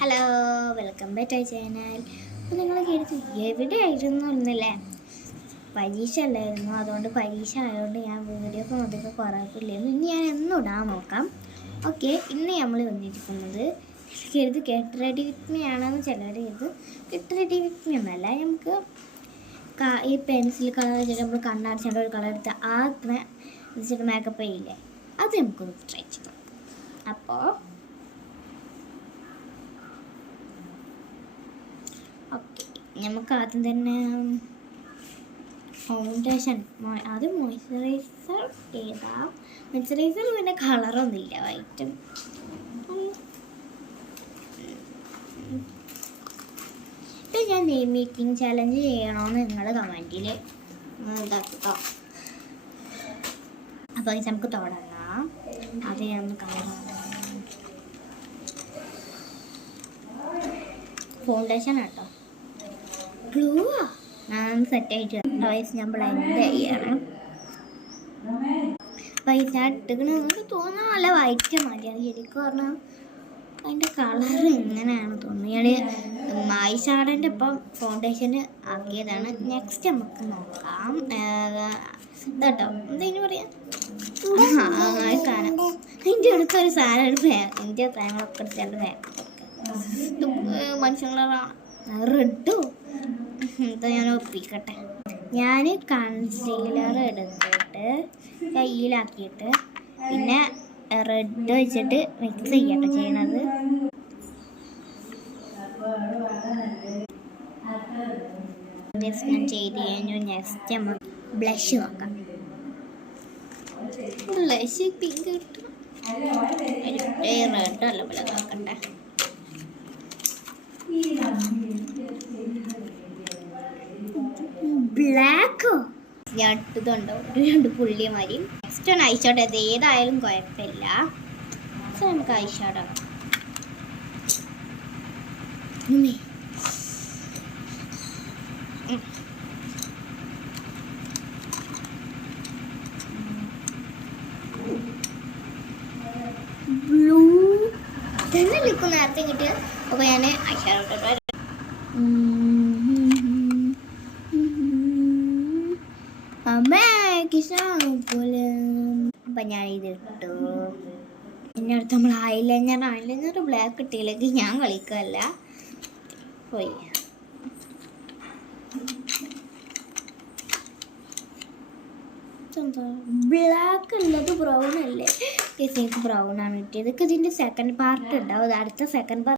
Hello, welcome back to channel. അപ്പോൾ നിങ്ങൾ കേട്ടു എവിടെയായിരുന്നു ഇന്നല്ലേ? പരീക്ഷ അല്ലായിരുന്നു, അതുകൊണ്ട് പരീക്ഷ ആയതുകൊണ്ട് ഞാൻ വീഡിയോ ഒക്കെ അതൊക്കെ കുറവില്ലായിരുന്നു. ഇനി ഞാൻ എന്നും ഇടാൻ നോക്കാം. ഓക്കെ, ഇന്ന് നമ്മൾ വന്നിരിക്കുന്നത് ഇത് ഗെറ്റ് റെഡി വിത്ത് മീ ആണെന്ന് ചിലർ ഇത് ഗെറ്റ് റെഡി വിത്ത് മീ എന്നല്ല. നമുക്ക് ഈ പെൻസിൽ കളർ വെച്ചിട്ട് നമ്മൾ കണ്ണടച്ചേണ്ട ഒരു കളർ എടുത്ത് ആ വെച്ചിട്ട് മേക്കപ്പ് ചെയ്യില്ലേ, അത് നമുക്കൊന്ന് ട്രൈ ചെയ്യാം. അപ്പോൾ ഓക്കെ, നമുക്ക് ആദ്യം തന്നെ ഫൗണ്ടേഷൻ ആദ്യം മോയ്സ്ചറൈസർ ചെയ്താൽ മോയ്സ്ചറൈസർ പിന്നെ കളറൊന്നുമില്ല, വൈറ്റും. ഇപ്പം ഞാൻ നെയിം മേക്കിംഗ് ചലഞ്ച് ചെയ്യണമെന്ന് നിങ്ങൾ കമൻറ്റിൽ ഇതാട്ടോ. അപ്പോൾ നമുക്ക് തുടങ്ങാം. അത് ഞാൻ ഫൗണ്ടേഷൻ കേട്ടോ, ഗ്ലൂവാ ഞാൻ സെറ്റായിട്ട് വയസ്സ് ഞാൻ ബ്ലെൻഡ് ചെയ്യണം. പൈസ ഇട്ടുകണ നമുക്ക് തോന്നാൻ നല്ല വൈറ്റ് മതിയാണ്. ശരിക്കും പറഞ്ഞാൽ അതിൻ്റെ കളർ എങ്ങനെയാണ് തോന്നുന്നത്. ഞാൻ ഐഷാഡോൻ്റെ ഇപ്പം ഫൗണ്ടേഷന് ആക്കിയതാണ്. നെക്സ്റ്റ് നമുക്ക് നോക്കാം. ഇതാട്ടോ, എന്താ പറയാം, സാധനം അതിൻ്റെ അടുത്തൊരു സാധനം എൻ്റെ സാധനങ്ങളൊക്കെ എടുത്തിട്ട് മേക്കപ്പ് മനുഷ്യങ്ങളാണ്. റെഡോ എന്താ ഞാൻ ഒപ്പിക്കട്ടെ. ഞാൻ കൺസീലർ എടുത്തിട്ട് കയ്യിലാക്കിയിട്ട് പിന്നെ റെഡ് വെച്ചിട്ട് മിക്സ് ചെയ്യട്ടെ ചെയ്യണത്. ഞാൻ ചെയ്ത് കഴിഞ്ഞു. നെക്സ്റ്റ് നമുക്ക് ബ്ലഷ് നോക്കാം. ബ്ലഷ് പിങ്ക് കിട്ടും, റെഡ് അല്ല പോലെ നോക്കട്ടെ. ബ്ലാക്കോ ഞാൻ ഇട്ടതുണ്ടോ, ഒരു 2 പുള്ളിമാരി. നെക്സ്റ്റ് ആണ് ഐഷാഡോ. അത് ഏതായാലും കുഴപ്പമില്ല. നമുക്ക് ഐഷാഡോ ബ്ലൂ തന്നെ നിൽക്കും നേരത്തെ കിട്ടിയ. അപ്പോൾ ഞാൻ ഐഷാഡോ അപ്പം ഞാൻ ഇതിട്ടു. പിന്നെ അടുത്ത് നമ്മൾ ഐലൈനർ ബ്ലാക്ക് കിട്ടിയില്ലെങ്കിൽ ഞാൻ കളിക്കല്ല പോയി. ബ്ലാക്ക് ഉള്ളത് ബ്രൗൺ അല്ലേ? എനിക്ക് ബ്രൗൺ ആണ് കിട്ടിയത്. ഇതിൻ്റെ സെക്കൻഡ് പാർട്ട് ഉണ്ടാവും. അടുത്ത സെക്കൻഡ് പാർട്ട്